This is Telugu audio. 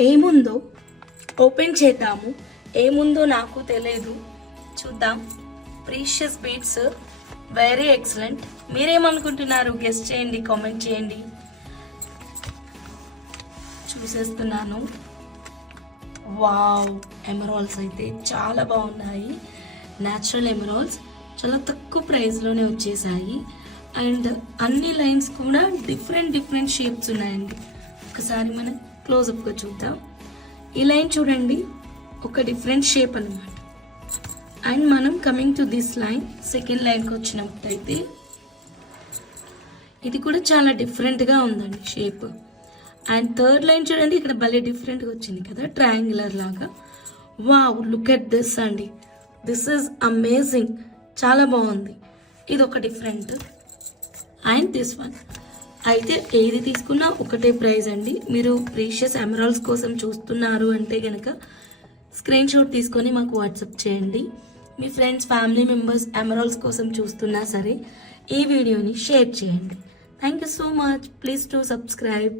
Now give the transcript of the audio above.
ఏముందో ఓపెన్ చేద్దాము. ఏముందో నాకు తెలియదు, చూద్దాం. Precious beats, very excellent. మీరేమనుకుంటున్నారు? గెస్ట్ చేయండి, కామెంట్ చేయండి. చూసేస్తున్నాను. వావ్, ఎమరాల్డ్స్ అయితే చాలా బాగున్నాయి. న్యాచురల్ ఎమరాల్డ్స్ చాలా తక్కువ ప్రైస్లోనే వచ్చేసాయి. అండ్ అన్ని లైన్స్ కూడా డిఫరెంట్ షేప్స్ ఉన్నాయండి. ఒకసారి మనం క్లోజప్గా చూద్దాం. ఈ లైన్ చూడండి, ఒక డిఫరెంట్ షేప్ అన్నమాట. అండ్ మనం coming to this line, second లైన్కి వచ్చినప్పుడైతే ఇది కూడా చాలా డిఫరెంట్గా ఉందండి షేప్. అండ్ థర్డ్ లైన్ చూడండి, ఇక్కడ భలే డిఫరెంట్గా వచ్చింది కదా, ట్రయాంగులర్ లాగా. వావ్, లుక్ ఎట్ దిస్ అండి, దిస్ ఈజ్ అమేజింగ్, చాలా బాగుంది. ఇది ఒక డిఫరెంట్. అండ్ దిస్ వన్ అయితే ఏది తీసుకున్నా ఒకటే ప్రైస్ అండి. మీరు ప్రీషియస్ ఎమరాల్డ్స్ కోసం చూస్తున్నారు అంటే కనుక స్క్రీన్ షాట్ తీసుకొని మాకు వాట్సాప్ చేయండి. మీ ఫ్రెండ్స్, ఫ్యామిలీ మెంబర్స్ ఎమరాల్డ్స్ కోసం చూస్తున్నా సరే ఈ వీడియోని షేర్ చేయండి. Thank you so much. Please to subscribe.